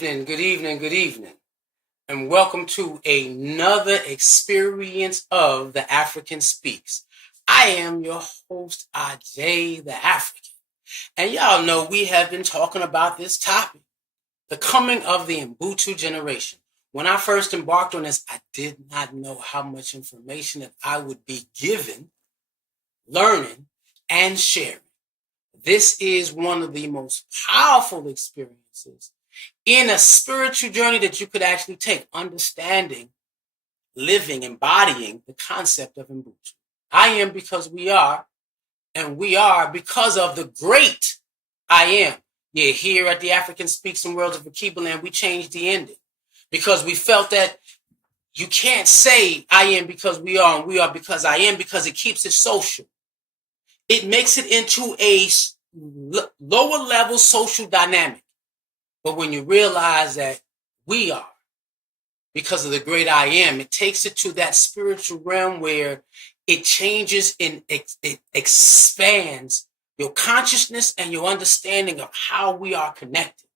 good evening, good evening, and welcome to another experience of the African Speaks. I am your host, Ajay the African, and y'all know we have been talking about this topic, the coming of the Ubuntu generation. When I first embarked on this, I did not know how much information that I would be given, learning, and sharing. This is one of the most powerful experiences in a spiritual journey that you could actually take, understanding, living, embodying the concept of Ubuntu. I am because we are, and we are because of the great I am. Yeah, here at the African Speaks and Worlds of Akibaland, we changed the ending because we felt that you can't say I am because we are and we are because I am, because it keeps it social. It makes it into a lower level social dynamic. But when you realize that we are, because of the great I am, it takes it to that spiritual realm where it changes and it expands your consciousness and your understanding of how we are connected.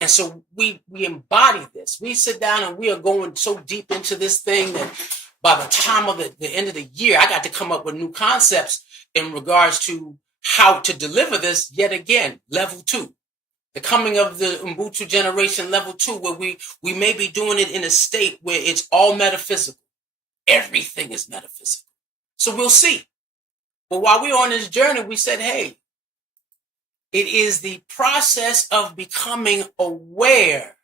And so we embody this. We sit down and we are going so deep into this thing that by the time of the end of the year, I got to come up with new concepts in regards to how to deliver this yet again, level 2. The coming of the Ubuntu generation level 2, where we may be doing it in a state where it's all metaphysical. Everything is metaphysical. So we'll see. But while we're on this journey, we said, hey, it is the process of becoming aware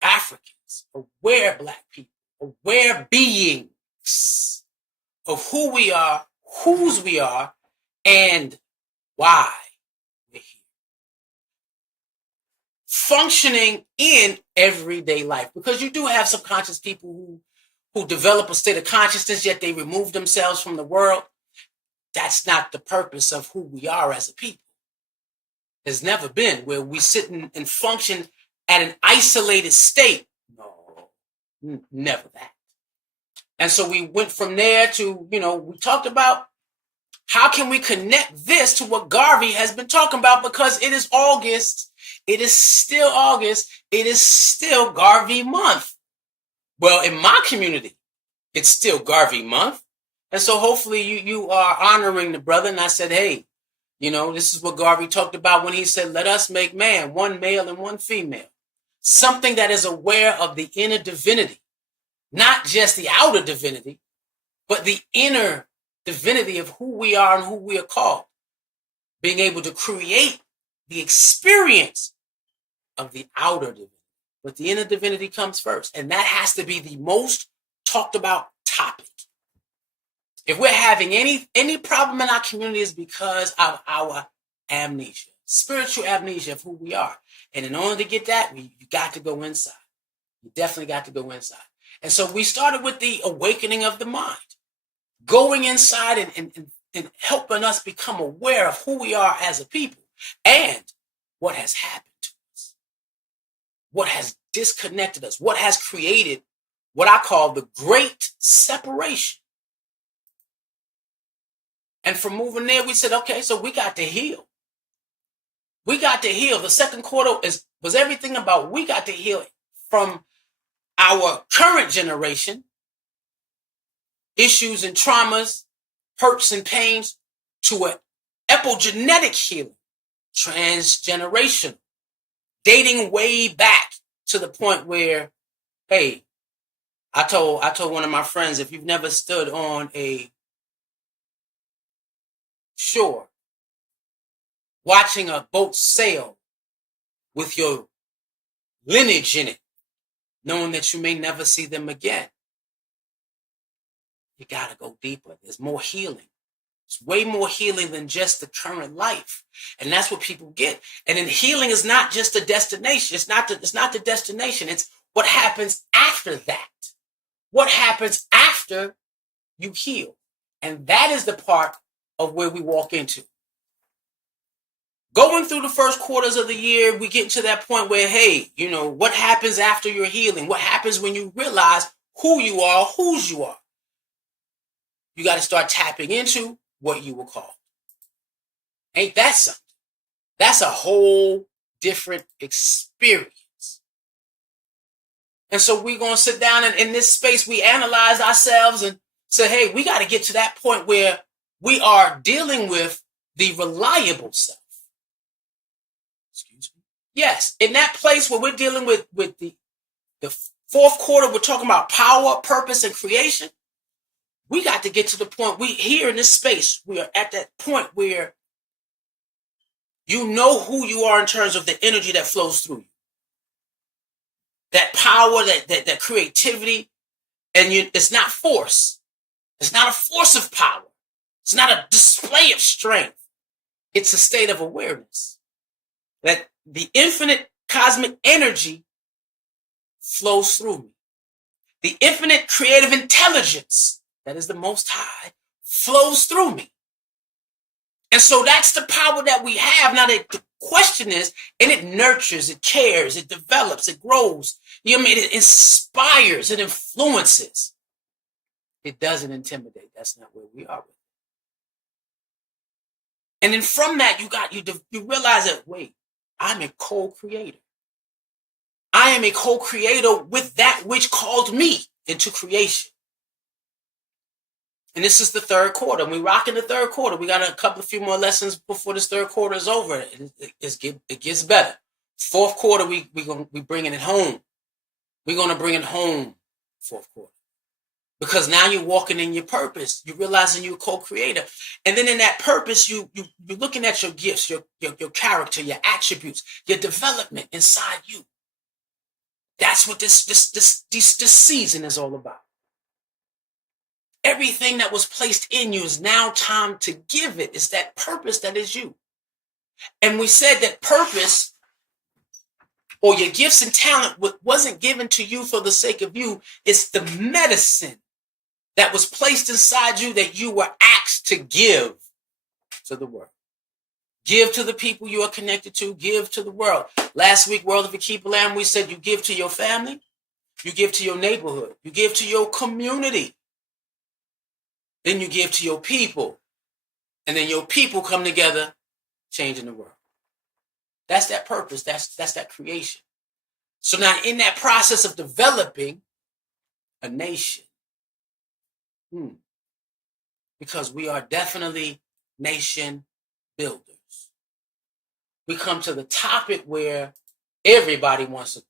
Africans, aware Black people, aware beings of who we are, whose we are, and why we're here. Functioning in everyday life, because you do have subconscious people who develop a state of consciousness, yet they remove themselves from the world. That's not the purpose of who we are as a people. There's never been where we sit and function at an isolated state. No, never that. And so we went from there to, we talked about how can we connect this to what Garvey has been talking about, because it is August. It is still August. It is still Garvey month. Well, in my community, it's still Garvey month. And so hopefully you are honoring the brother. And I said, hey, this is what Garvey talked about when he said, let us make man, one male and one female. Something that is aware of the inner divinity, not just the outer divinity, but the inner divinity of who we are and who we are called. Being able to create the experience of the outer divinity. But the inner divinity comes first. And that has to be the most talked about topic. If we're having any problem in our community, is because of our amnesia, spiritual amnesia of who we are. And in order to get that, you got to go inside. You definitely got to go inside. And so we started with the awakening of the mind, going inside and helping us become aware of who we are as a people and what has happened to us, what has disconnected us, what has created what I call the great separation. And from moving there, we said, okay, so we got to heal. We got to heal. The second quarter was everything about we got to heal from our current generation, issues and traumas, hurts and pains, to an epigenetic healing, transgenerational, dating way back to the point where, hey, I told one of my friends, if you've never stood on a shore watching a boat sail with your lineage in it, knowing that you may never see them again, you got to go deeper. There's more healing. It's way more healing than just the current life. And that's what people get. And then healing is not just a destination. It's not the destination. It's what happens after that. What happens after you heal. And that is the part of where we walk into. Going through the first quarters of the year, we get to that point where, hey, what happens after your healing? What happens when you realize who you are, whose you are? You got to start tapping into what you were called. Ain't that something? That's a whole different experience. And so we're going to sit down and in this space, we analyze ourselves and say, hey, we got to get to that point where we are dealing with the reliable self. Excuse me. Yes, in that place where we're dealing with the fourth quarter, we're talking about power, purpose, and creation. We got to get to the point, we here in this space, we are at that point where you know who you are in terms of the energy that flows through you. That power, that creativity, and it's not force. It's not a force of power. It's not a display of strength. It's a state of awareness. That the infinite cosmic energy flows through me. The infinite creative intelligence, that is the Most High, flows through me. And so that's the power that we have. Now, the question is, and it nurtures, it cares, it develops, it grows. You know what I mean? It inspires, it influences. It doesn't intimidate. That's not where we are with it. And then from that, you realize that, wait, I'm a co-creator. I am a co-creator with that which called me into creation. And this is the third quarter. We're rocking the third quarter. We got a few more lessons before this third quarter is over. It gets better. Fourth quarter, we bringing it home. We're going to bring it home, fourth quarter. Because now you're walking in your purpose. You're realizing you're a co-creator. And then in that purpose, you're looking at your gifts, your character, your attributes, your development inside you. That's what this season is all about. Everything that was placed in you is now time to give it. It's that purpose that is you. And we said that purpose or your gifts and talent wasn't given to you for the sake of you. It's the medicine that was placed inside you that you were asked to give to the world. Give to the people you are connected to. Give to the world. Last week, World of Akeepalam, we said you give to your family. You give to your neighborhood. You give to your community. Then you give to your people. And then your people come together, changing the world. That's that purpose. That's that creation. So now in that process of developing a nation, because we are definitely nation builders, we come to the topic where everybody wants to,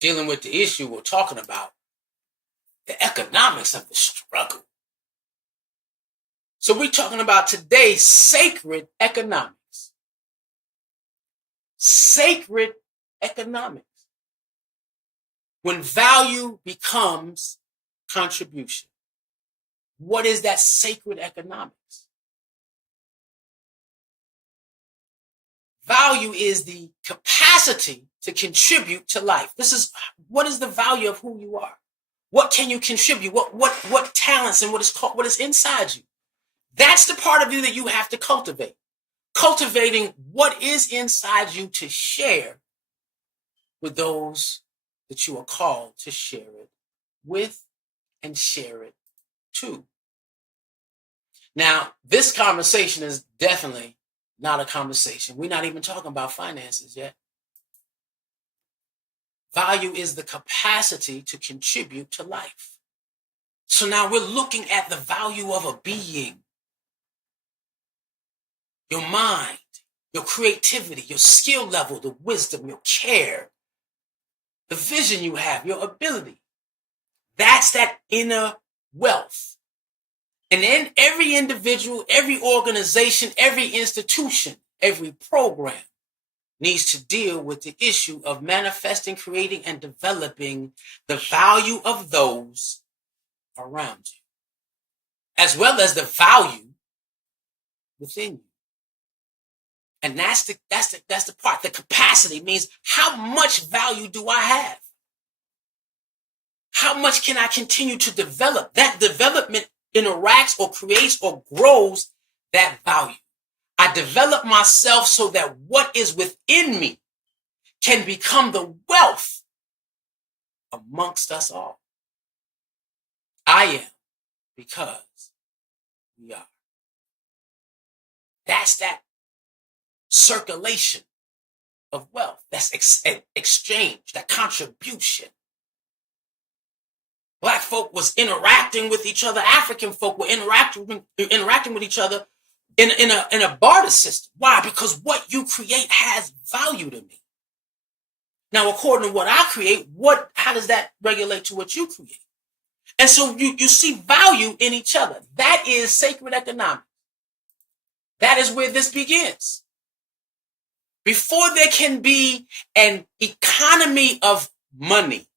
dealing with the issue we're talking about, the economics of the struggle. So we're talking about today sacred economics. Sacred economics. When value becomes contribution. What is that sacred economics? Value is the capacity to contribute to life. What is the value of who you are? What can you contribute? What talents and what is inside you? That's the part of you that you have to cultivate. Cultivating what is inside you to share with those that you are called to share it with and share it to. Now, this conversation is definitely not a conversation. We're not even talking about finances yet. Value is the capacity to contribute to life. So now we're looking at the value of a being. Your mind, your creativity, your skill level, the wisdom, your care, the vision you have, your ability. That's that inner wealth. And then every individual, every organization, every institution, every program needs to deal with the issue of manifesting, creating, and developing the value of those around you, as well as the value within you. And that's the part. The capacity means how much value do I have? How much can I continue to develop? That development interacts or creates or grows that value. I develop myself so that what is within me can become the wealth amongst us all. I am because we are. That's that circulation of wealth. That's exchange, that contribution. Black folk was interacting with each other. African folk were interacting with each other in a barter system. Why? Because what you create has value to me. Now, according to what I create, how does that regulate to what you create? And so you see value in each other. That is sacred economics. That is where this begins. Before there can be an economy of money,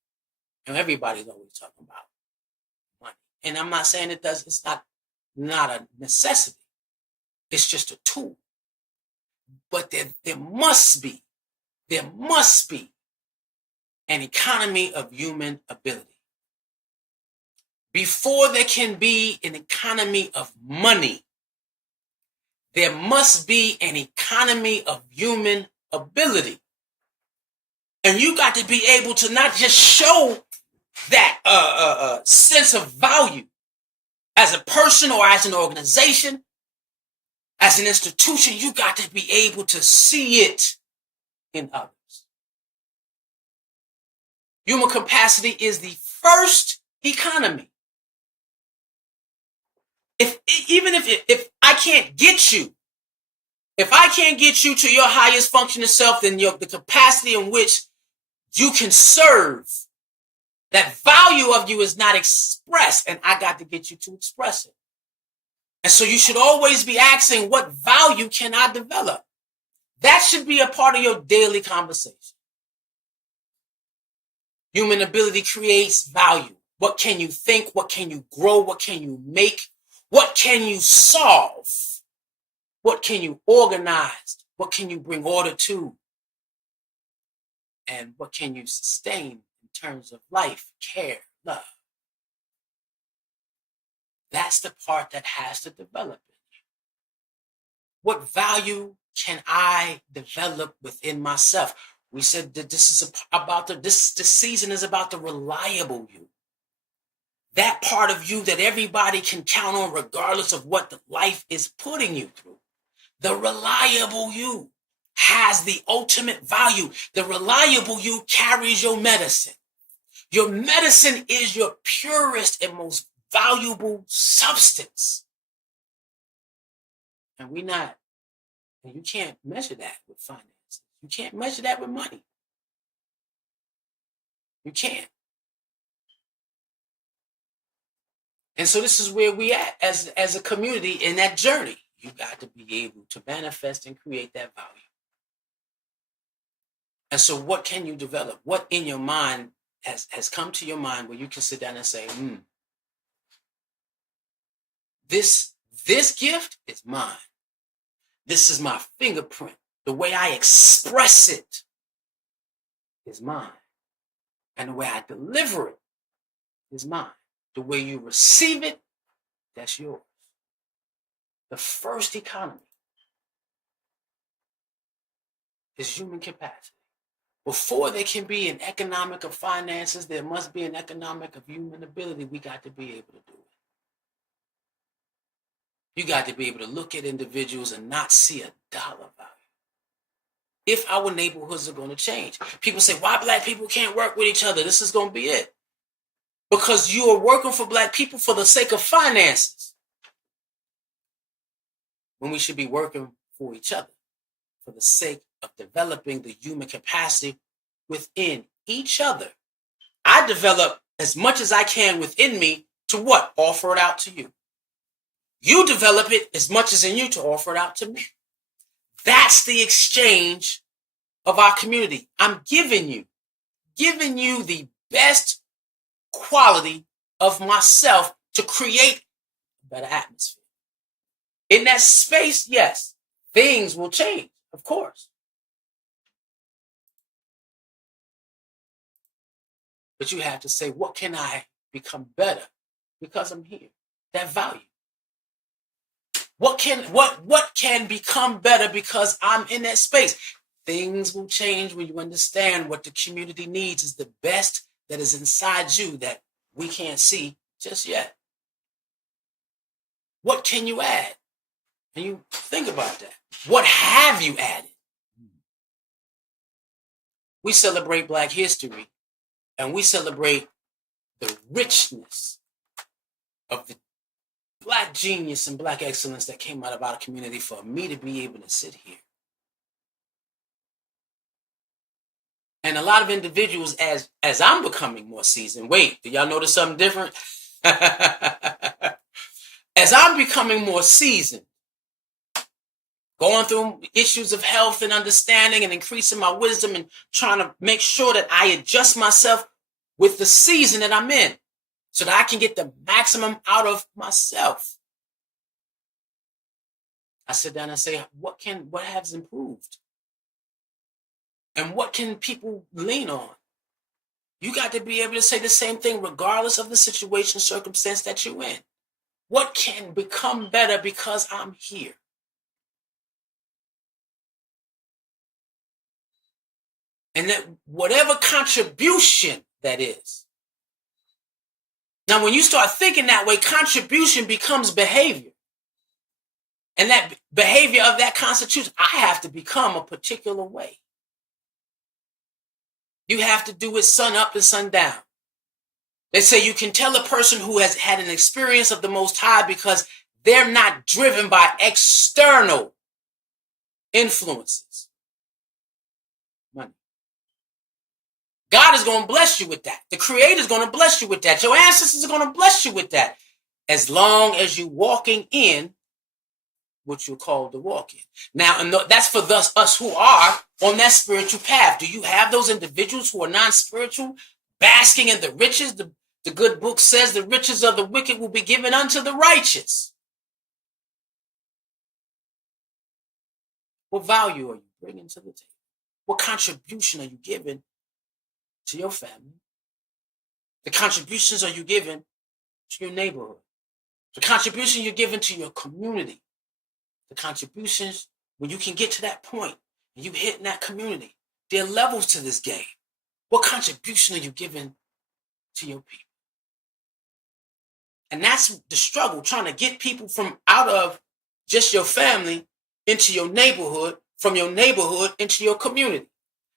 and everybody's always talking about money. And I'm not saying it's not a necessity. It's just a tool. But there must be an economy of human ability. Before there can be an economy of money, there must be an economy of human ability. And you got to be able to not just show that sense of value as a person or as an organization, as an institution. You got to be able to see it in others. Human capacity is the first economy. If I can't get you, to your highest functioning self, then the capacity in which you can serve, that value of you is not expressed, and I got to get you to express it. And so you should always be asking, what value can I develop? That should be a part of your daily conversation. Human ability creates value. What can you think? What can you grow? What can you make? What can you solve? What can you organize? What can you bring order to? And what can you sustain in terms of life, care, love? That's the part that has to develop in you. What value can I develop within myself? We said that this season is about the reliable you. That part of you that everybody can count on regardless of what the life is putting you through. The reliable you has the ultimate value. The reliable you carries your medicine. Your medicine is your purest and most valuable substance. And you can't measure that with finances. You can't measure that with money. You can't. And so this is where we at as a community in that journey. You got to be able to manifest and create that value. And so what can you develop? What in your mind has come to your mind where you can sit down and say, this gift is mine. This is my fingerprint. The way I express it is mine. And the way I deliver it is mine. The way you receive it, that's yours. The first economy is human capacity. Before there can be an economic of finances, there must be an economic of human ability. We got to be able to do it. You got to be able to look at individuals and not see a dollar value. If our neighborhoods are going to change. People say, why black people can't work with each other? This is going to be it. Because you are working for black people for the sake of finances. When we should be working for each other for the sake of developing the human capacity within each other. I develop as much as I can within me to what? Offer it out to you. You develop it as much as in you to offer it out to me. That's the exchange of our community. I'm giving you the best quality of myself to create a better atmosphere. In that space, yes, things will change, of course. But you have to say, what can I become better because I'm here? That value. What can become better because I'm in that space? Things will change when you understand what the community needs is the best that is inside you that we can't see just yet. What can you add? And you think about that. What have you added? We celebrate Black history, and we celebrate the richness of the Black genius and Black excellence that came out of our community for me to be able to sit here. And a lot of individuals, as I'm becoming more seasoned, wait, do y'all notice something different? As I'm becoming more seasoned, going through issues of health and understanding and increasing my wisdom and trying to make sure that I adjust myself with the season that I'm in so that I can get the maximum out of myself. I sit down and say, what has improved? And what can people lean on? You got to be able to say the same thing regardless of the situation, circumstance that you're in. What can become better because I'm here? And that whatever contribution that is. Now, when you start thinking that way, contribution becomes behavior. And that behavior of that constitutes, I have to become a particular way. You have to do it sun up and sun down. They say you can tell a person who has had an experience of the Most High because they're not driven by external influences. Money. God is going to bless you with that. The Creator is going to bless you with that. Your ancestors are going to bless you with that. As long as you're walking in what you're called to walk in. Now, and that's for us who are on that spiritual path. Do you have those individuals who are non-spiritual, basking in the riches? The good book says the riches of the wicked will be given unto the righteous. What value are you bringing to the table? What contribution are you giving to your family? The contributions are you giving to your neighborhood? The contribution you're giving to your community? The contributions, when you can get to that point and you hit in that community, there are levels to this game. What contribution are you giving to your people? And that's the struggle, trying to get people from out of just your family into your neighborhood, from your neighborhood into your community.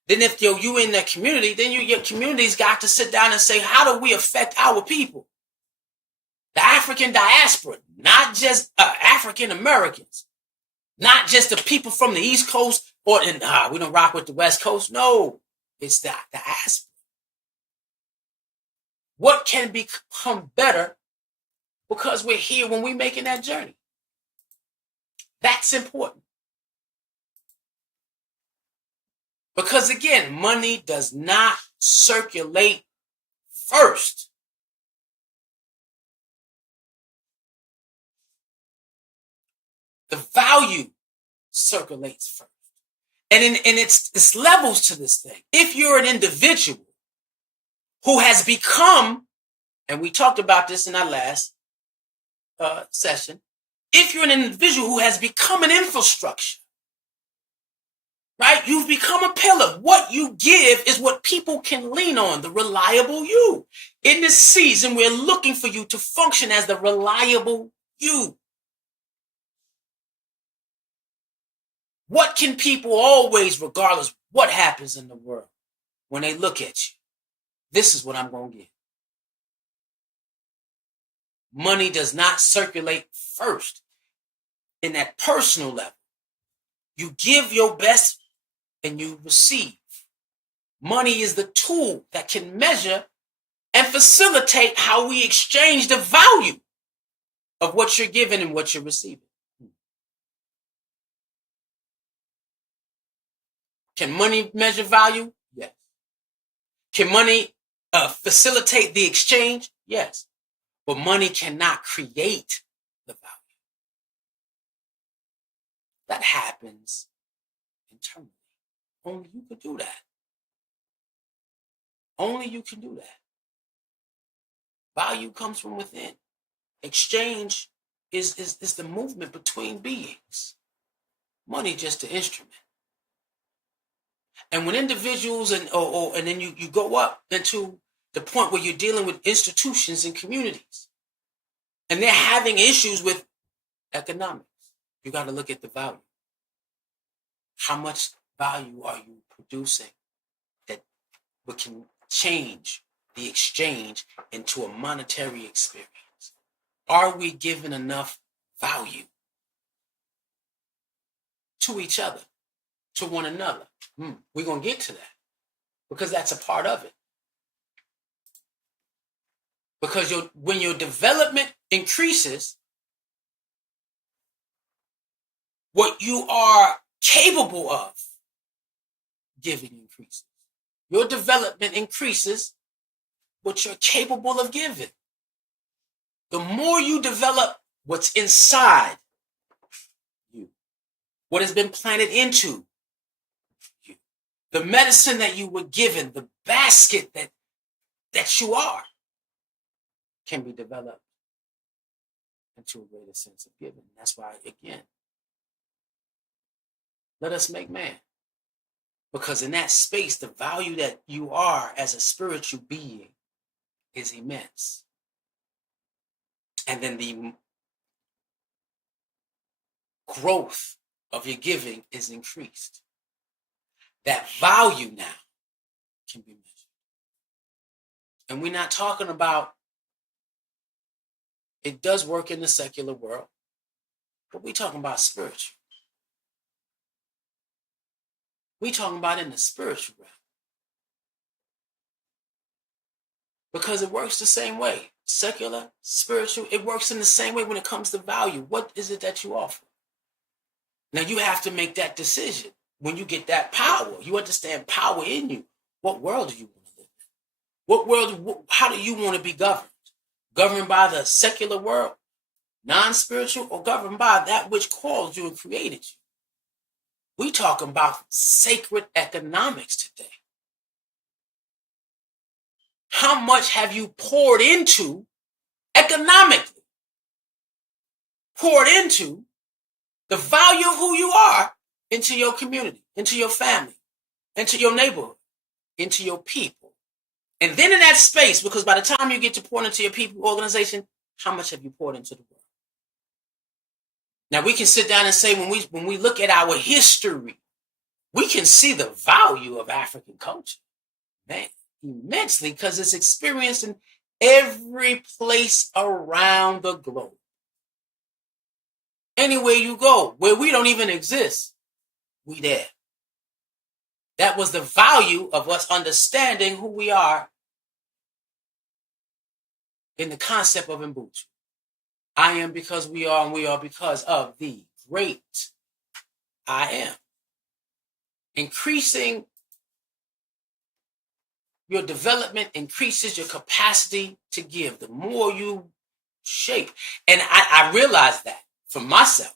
Then if you in that community, then your community's got to sit down and say, how do we affect our people? The African diaspora, not just African Americans. Not just the people from the East Coast or we don't rock with the West Coast. No, it's the diaspora. What can become better because we're here when we're making that journey? That's important. Because again, money does not circulate first. The value circulates first. And it's levels to this thing. If you're an individual who has become, and we talked about this in our last session, if you're an individual who has become an infrastructure, right? You've become a pillar. What you give is what people can lean on, the reliable you. In this season, we're looking for you to function as the reliable you. What can people always, regardless what happens in the world, when they look at you, this is what I'm going to give. Money does not circulate first in that personal level. You give your best and you receive. Money is the tool that can measure and facilitate how we exchange the value of what you're giving and what you're receiving. Can money measure value? Yes. Can money facilitate the exchange? Yes. But money cannot create the value. That happens internally. Only you can do that. Only you can do that. Value comes from within. Exchange is the movement between beings. Money just the instrument. And when individuals and then you go up into the point where you're dealing with institutions and communities, and they're having issues with economics, You got to look at the value. How much value are you producing that we can change the exchange into a monetary experience? Are we giving enough value to each other, to one another? We're going to get to that because that's a part of it. Because when your development increases, what you are capable of giving increases. Your development increases what you're capable of giving. The more you develop what's inside you, what has been planted into you, the medicine that you were given, the basket that you are, can be developed into a greater sense of giving. That's why, again, let us make man. Because in that space, the value that you are as a spiritual being is immense. And then the growth of your giving is increased. That value now can be measured. And we're not talking about, it does work in the secular world, but we're talking about spiritual. We're talking about in the spiritual realm. Because it works the same way. Secular, spiritual, it works in the same way when it comes to value. What is it that you offer? Now you have to make that decision. When you get that power, you understand power in you. What world do you want to live in? What world, how do you want to be governed? Governed by the secular world, non-spiritual, or governed by that which called you and created you? We talking about sacred economics today. How much have you poured into economically? Poured into the value of who you are into your community, into your family, into your neighborhood, into your people. And then in that space, because by the time you get to pour into your people organization, how much have you poured into the world? Now we can sit down and say when we look at our history, we can see the value of African culture, man, immensely, because it's experienced in every place around the globe. Anywhere you go, where we don't even exist, we there. That was the value of us understanding who we are in the concept of Ubuntu. I am because we are, and we are because of the great I am. Increasing your development increases your capacity to give. The more you shape. And I realized that for myself.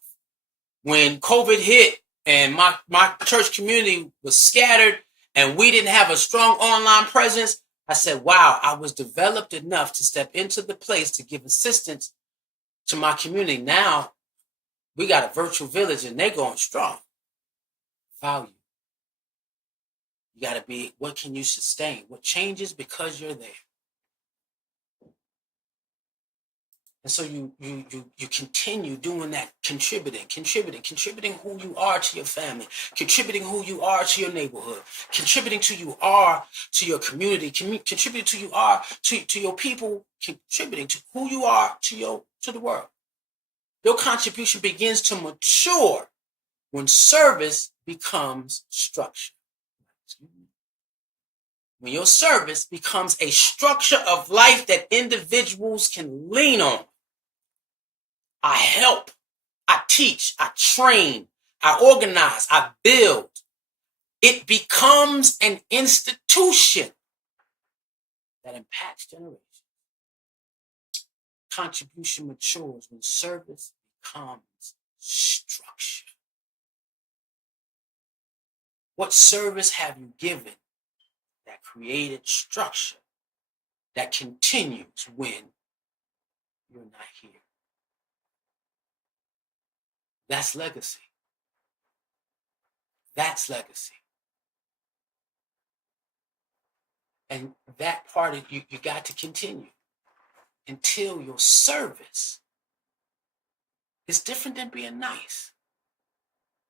When COVID hit and my church community was scattered and we didn't have a strong online presence, I said, wow, I was developed enough to step into the place to give assistance to my community. Now we got a virtual village and they're going strong. Value. You got to be, what can you sustain? What changes because you're there? And so you continue doing that, contributing who you are to your family, contributing who you are to your neighborhood, contributing to you are to your community, contributing to you are to your people, contributing to who you are to the world. Your contribution begins to mature when service becomes structure. When your service becomes a structure of life that individuals can lean on. I help, I teach, I train, I organize, I build. It becomes an institution that impacts generations. Contribution matures when service becomes structure. What service have you given that created structure that continues when you're not here? That's legacy. That's legacy. And that part of you got to continue until your service is different than being nice.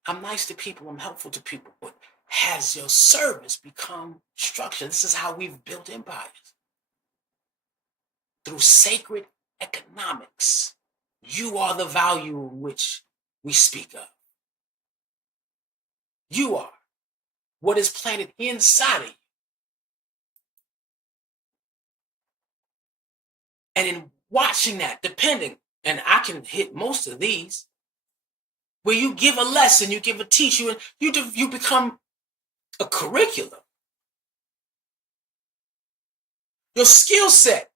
I'm nice to people, I'm helpful to people, but has your service become structure? This is how we've built empires. Through sacred economics. You are the value in which we speak of. You are what is planted inside of you. And in watching that, depending, and I can hit most of these, where you give a lesson, you give a teach, you become a curriculum. Your skill set,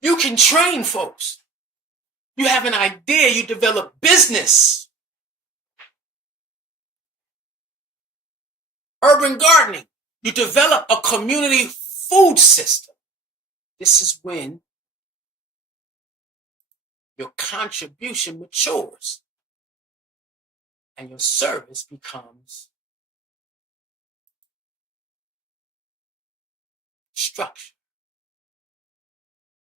you can train folks. You have an idea, you develop business. Urban gardening, you develop a community food system. This is when your contribution matures and your service becomes structure.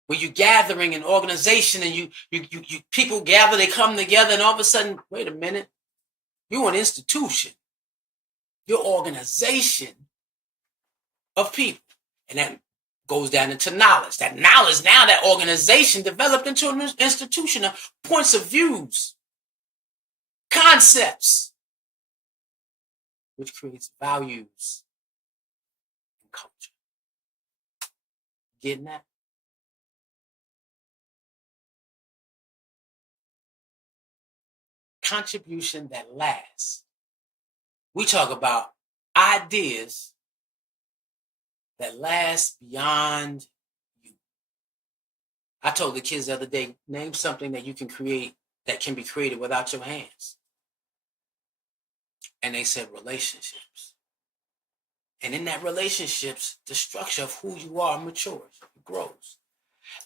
Where you're gathering an organization and you people gather, they come together, and all of a sudden, wait a minute, you're an institution. Your organization of people. And that goes down into knowledge. That knowledge, now that organization developed into an institution of points of views, concepts, which creates values and culture. Getting that? Contribution that lasts. We talk about ideas that last beyond you. I told the kids the other day, name something that you can create that can be created without your hands. And they said relationships. And in that relationships, the structure of who you are matures, it grows.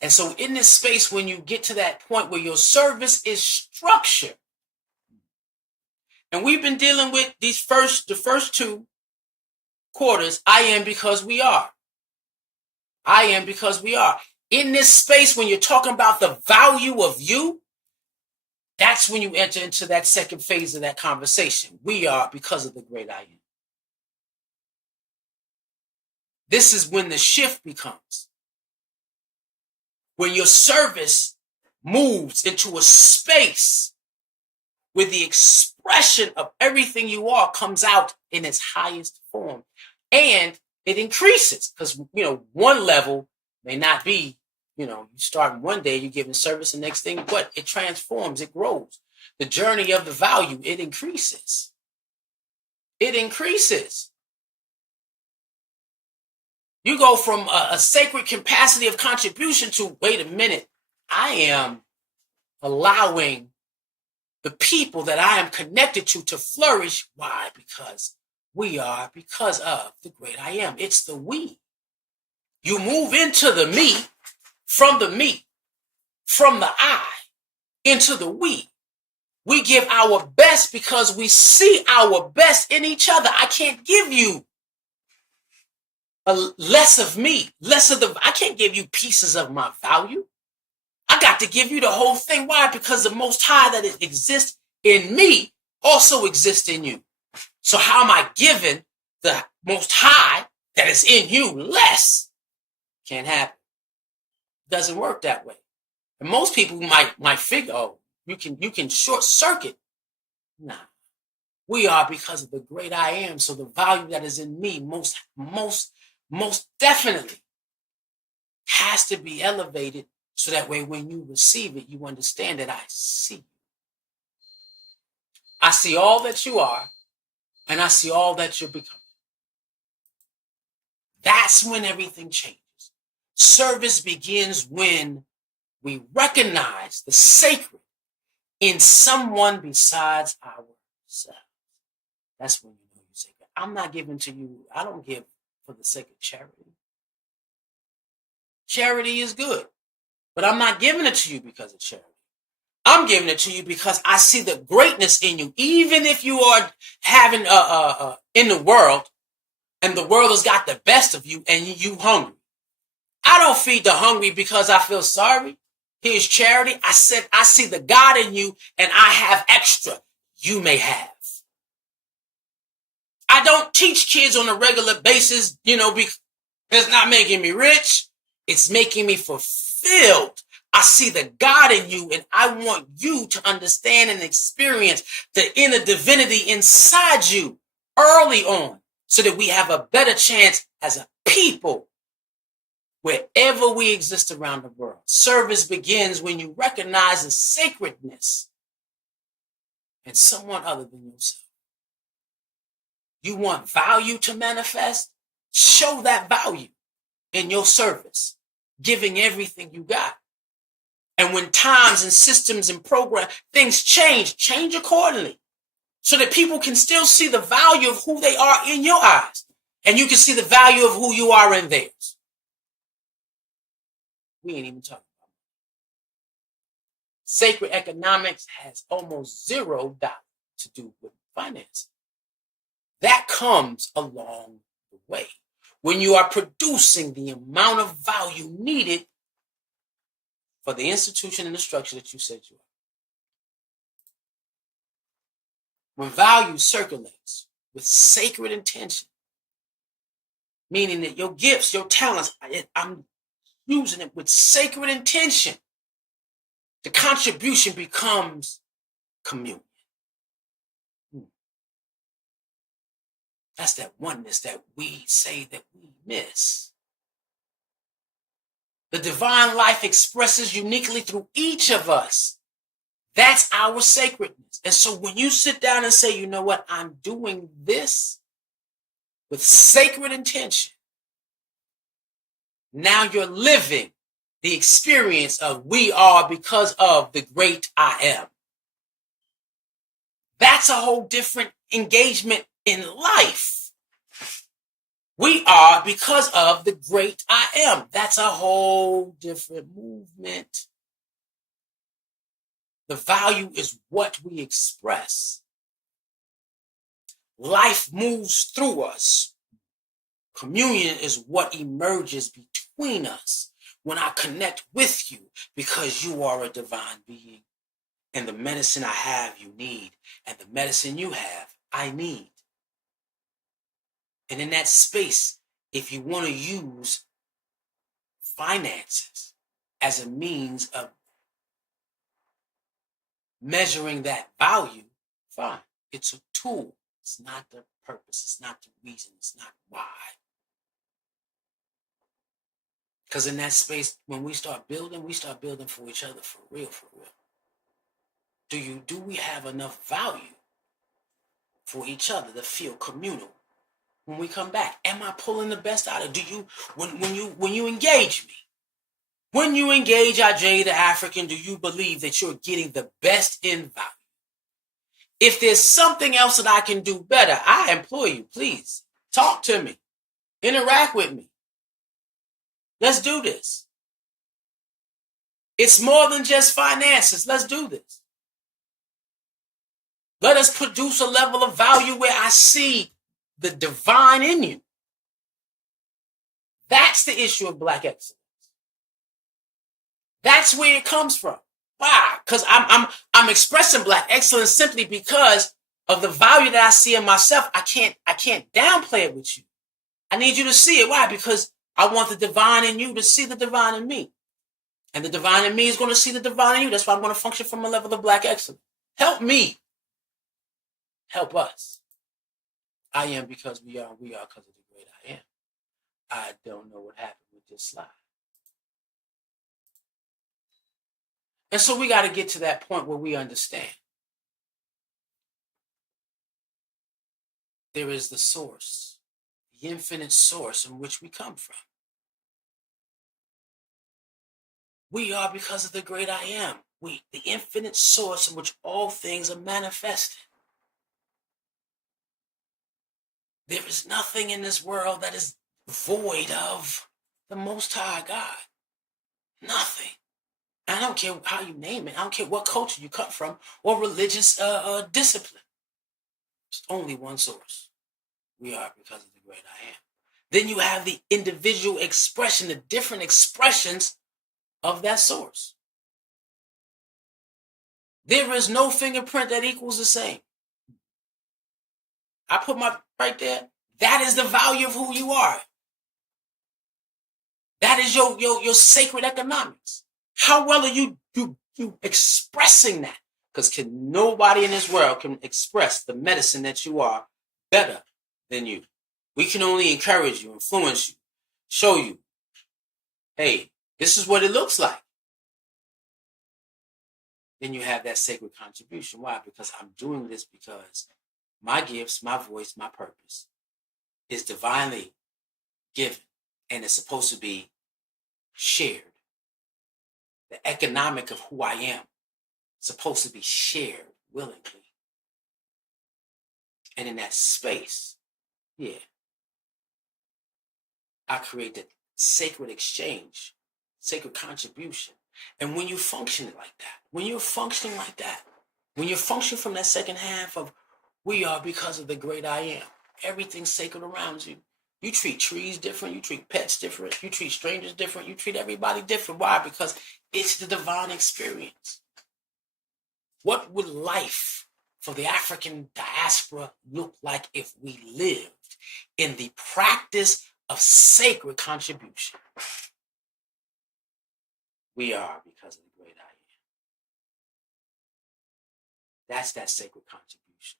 And so in this space, when you get to that point where your service is structure, and we've been dealing with the first two quarters, I am because we are. I am because we are. In this space, when you're talking about the value of you, that's when you enter into that second phase of that conversation. We are because of the great I am. This is when the shift becomes. When your service moves into a space where the expression of everything you are comes out in its highest form. And it increases because, one level may not be, you start one day, you're giving service, the next thing, but it transforms, it grows. The journey of the value, it increases. It increases. You go from a sacred capacity of contribution to, wait a minute, I am allowing the people that I am connected to flourish. Why? Because we are because of the great I am. It's the we. You move into the me, from the I, into the we. We give our best because we see our best in each other. I can't give you less of me, I can't give you pieces of my value. I got to give you the whole thing. Why? Because the Most High that it exists in me also exists in you. So how am I giving the Most High that is in you less? Can't happen. Doesn't work that way. And most people might figure, oh, you can short circuit. Nah. We are because of the great I am. So the value that is in me most definitely has to be elevated, so that way when you receive it, you understand that I see you. I see all that you are, and I see all that you're becoming. That's when everything changes. Service begins when we recognize the sacred in someone besides ourselves. That's when you know you're sacred. I'm not giving to you. I don't give for the sake of charity. Charity is good, but I'm not giving it to you because of charity. I'm giving it to you because I see the greatness in you. Even if you are having in the world, and the world has got the best of you, and you hungry. I don't feed the hungry because I feel sorry. Here's charity. I said I see the God in you, and I have extra. You may have. I don't teach kids on a regular basis, because it's not making me rich. It's making me fulfilled. I see the God in you, and I want you to understand and experience the inner divinity inside you early on so that we have a better chance as a people wherever we exist around the world. Service begins when you recognize the sacredness in someone other than yourself. You want value to manifest? Show that value in your service, giving everything you got. And when times and systems and program things change accordingly so that people can still see the value of who they are in your eyes. And you can see the value of who you are in theirs. We ain't even talking about it. Sacred economics has almost $0 to do with finance. That comes along the way when you are producing the amount of value needed for the institution and the structure that you said you are. When value circulates with sacred intention, meaning that your gifts, your talents, I'm using it with sacred intention, the contribution becomes communion. That's that oneness that we say that we miss. The divine life expresses uniquely through each of us. That's our sacredness. And so when you sit down and say, you know what, I'm doing this with sacred intention, now you're living the experience of we are because of the great I am. That's a whole different engagement in life. We are because of the great I am. That's a whole different movement. The value is what we express. Life moves through us. Communion is what emerges between us when I connect with you because you are a divine being. And the medicine I have, you need. And the medicine you have, I need. And in that space, if you want to use finances as a means of measuring that value, fine. It's a tool. It's not the purpose. It's not the reason. It's not why. Because in that space, when we start building for each other for real, for real. Do we have enough value for each other to feel communal when we come back? Am I pulling the best out of you? When you engage me, when you engage IJ the African, do you believe that you're getting the best in value? If there's something else that I can do better, I implore you, please talk to me, interact with me. Let's do this. It's more than just finances. Let's do this. Let us produce a level of value where I see the divine in you. That's the issue of Black excellence. That's where it comes from. Why? Because I'm expressing Black excellence simply because of the value that I see in myself. I can't downplay it with you. I need you to see it. Why? Because I want the divine in you to see the divine in me. And the divine in me is going to see the divine in you. That's why I'm going to function from a level of Black excellence. Help me. Help us. I am because we are because of the great I am. I don't know what happened with this slide. And so we got to get to that point where we understand. There is the source, the infinite source in which we come from. We are because of the great I am. The infinite source in which all things are manifested. There is nothing in this world that is void of the Most High God. Nothing. I don't care how you name it. I don't care what culture you come from or religious discipline. There's only one source. We are because of the great I am. Then you have the individual expression, the different expressions of that source. There is no fingerprint that equals the same. I put my right there, that is the value of who you are. That is your sacred economics. How well are you expressing that? Because nobody in this world can express the medicine that you are better than you. We can only encourage you, influence you, show you, hey, this is what it looks like. Then you have that sacred contribution. Why? Because I'm doing this because my gifts, my voice, my purpose is divinely given, and it's supposed to be shared. The economic of who I am is supposed to be shared willingly. And in that space, yeah, I create that sacred exchange, sacred contribution. And when you function like that, when you're functioning like that, when you function from that second half of we are because of the great I am, everything's sacred around you. You treat trees different, you treat pets different, you treat strangers different, you treat everybody different. Why? Because it's the divine experience. What would life for the African diaspora look like if we lived in the practice of sacred contribution? We are because of the great I am. That's that sacred contribution.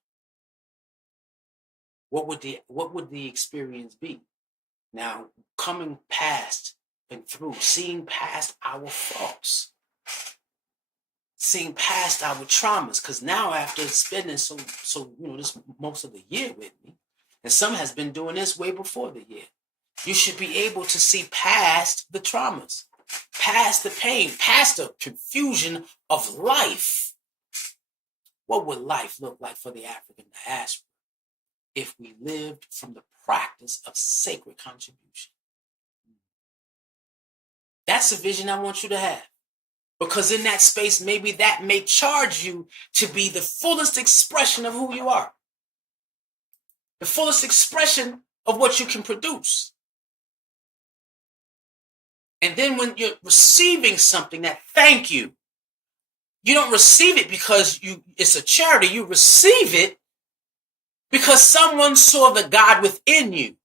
What would the experience be? Now, coming past and through, seeing past our faults, seeing past our traumas, because now after spending so this most of the year with me, and some has been doing this way before the year, you should be able to see past the traumas, past the pain, past the confusion of life. What would life look like for the African diaspora if we lived from the practice of sacred contribution? That's a vision I want you to have. Because in that space, maybe that may charge you to be the fullest expression of who you are. The fullest expression of what you can produce. And then when you're receiving something that thank you, you don't receive it because it's a charity. You receive it because someone saw the God within you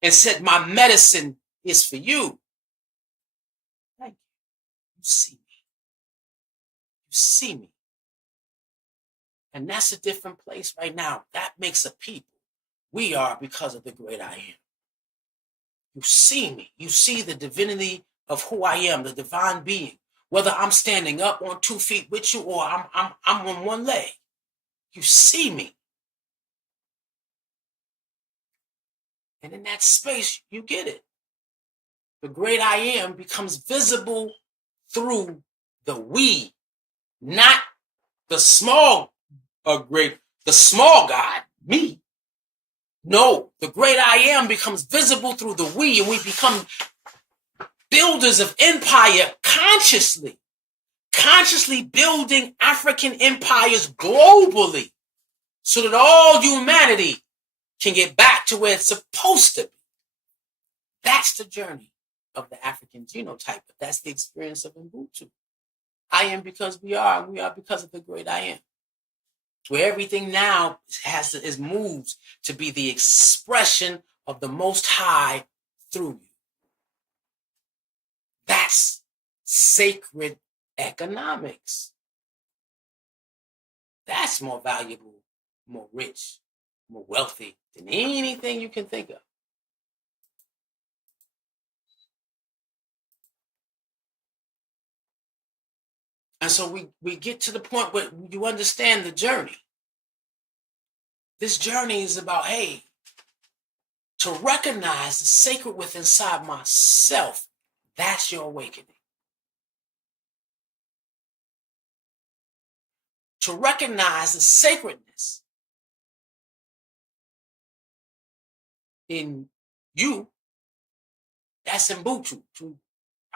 and said, my medicine is for you. Thank you. You see me. You see me. And that's a different place right now. That makes a people. We are because of the great I am. You see me. You see the divinity of who I am, the divine being. Whether I'm standing up on 2 feet with you or I'm on one leg. You see me. And in that space, you get it. The great I am becomes visible through the we, not the small the small God, me. No, the great I am becomes visible through the we, and we become builders of empire consciously building African empires globally so that all humanity can get back to where it's supposed to be. That's the journey of the African genotype, but that's the experience of Ubuntu. I am because we are, and we are because of the great I am. Where everything now is moved to be the expression of the Most High through you. That's sacred economics. That's more valuable, more rich, more wealthy than anything you can think of. And so we get to the point where you understand the journey. This journey is about, hey, to recognize the sacred within inside myself. That's your awakening. To recognize the sacredness in you, that's Ubuntu.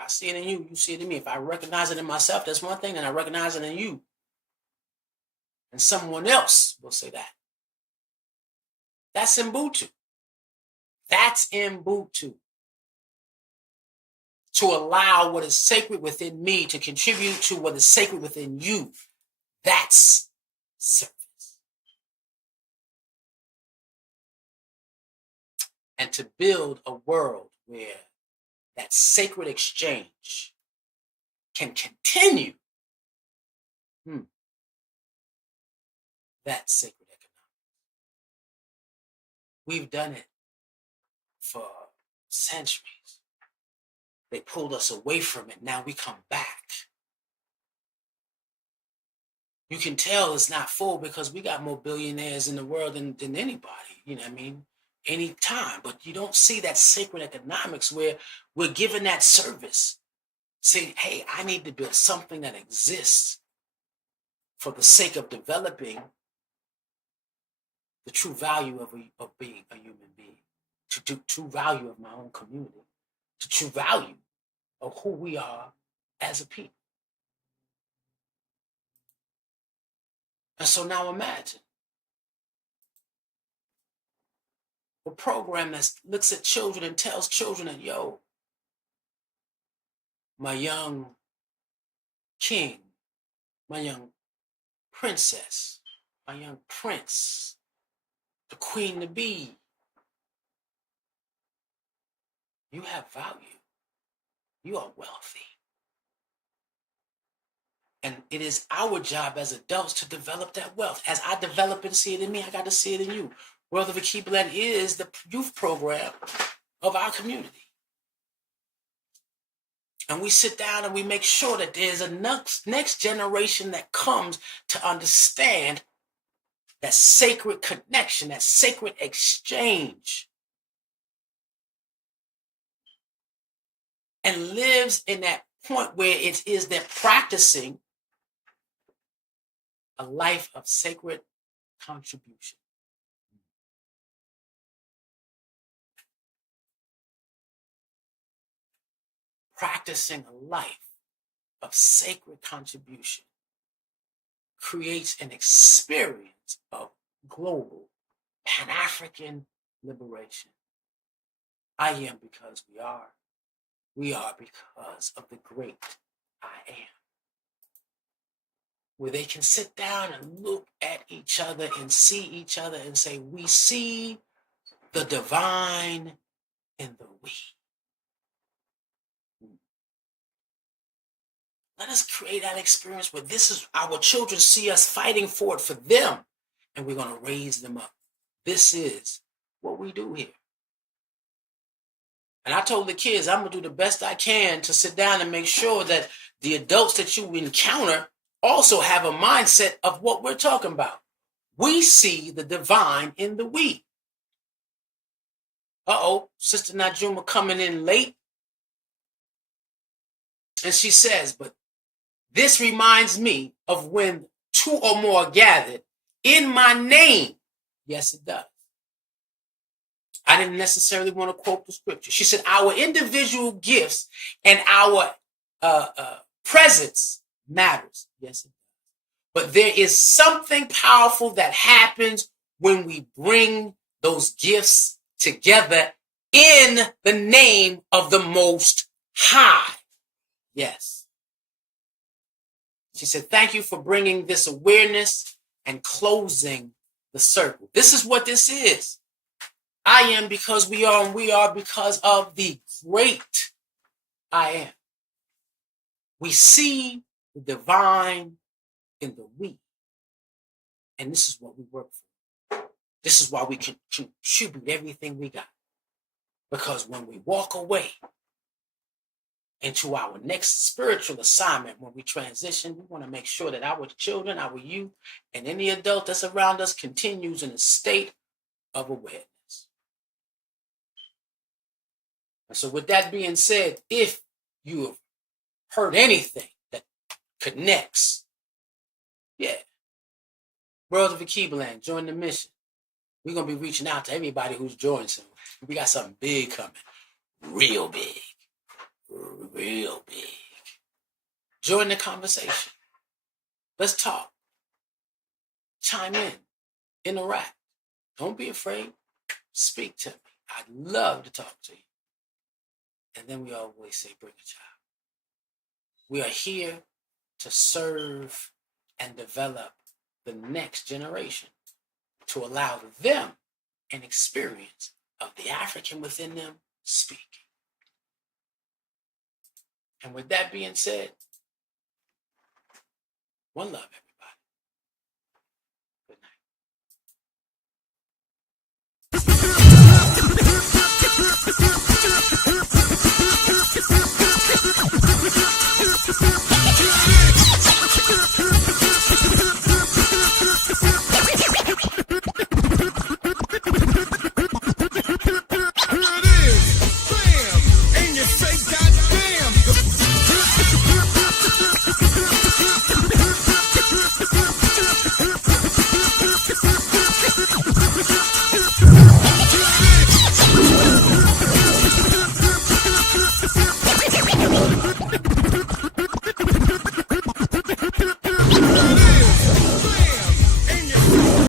I see it in you, you see it in me. If I recognize it in myself, that's one thing, and I recognize it in you. And someone else will say that. That's Ubuntu. That's Ubuntu. To allow what is sacred within me to contribute to what is sacred within you. That's service. and to build a world where that sacred exchange can continue. That sacred economics. We've done it for centuries. They pulled us away from it. Now we come back. You can tell it's not full because we got more billionaires in the world than anybody. You know what I mean? Any time. But you don't see that sacred economics where we're giving that service. Saying, hey, I need to build something that exists for the sake of developing the true value of being a human being, to true value of my own community, to true value of who we are as a people. And so now imagine a program that looks at children and tells children that, yo, my young king, my young princess, my young prince, the queen to be, you have value. You are wealthy. And it is our job as adults to develop that wealth. As I develop and see it in me, I got to see it in you. World of Akibaland is the youth program of our community. And we sit down and we make sure that there's a next generation that comes to understand that sacred connection, that sacred exchange, and lives in that point where it is they're practicing a life of sacred contribution. Practicing a life of sacred contribution creates an experience of global Pan-African liberation. I am because we are. We are because of the great I am. Where they can sit down and look at each other and see each other and say, we see the divine in the we. Let us create that experience where this is our children see us fighting for it for them, and we're going to raise them up. This is what we do here. And I told the kids, I'm going to do the best I can to sit down and make sure that the adults that you encounter also have a mindset of what we're talking about. We see the divine in the we. Sister Najuma coming in late. And she says, but this reminds me of when two or more are gathered in my name. Yes, it does. I didn't necessarily want to quote the scripture. She said, our individual gifts and our presence matters. Yes, it does. But there is something powerful that happens when we bring those gifts together in the name of the Most High. Yes. She said, thank you for bringing this awareness and closing the circle. This is what this is. I am because we are, and we are because of the great I am. We see the divine in the we. And this is what we work for. This is why we can contribute everything we got. Because when we walk away into our next spiritual assignment, when we transition, we want to make sure that our children, our youth, and any adult that's around us continues in a state of awareness. And so with that being said, if you have heard anything that connects, World of Akibaland, join the mission. We're going to be reaching out to everybody who's joined soon. We got something big coming. Real big. Real big. Join the conversation. Let's talk. Chime in. Interact. Don't be afraid. Speak to me. I'd love to talk to you. And then we always say, bring a child. We are here to serve and develop the next generation, to allow them an experience of the African within them speak. And with that being said, one love, everybody. Good night.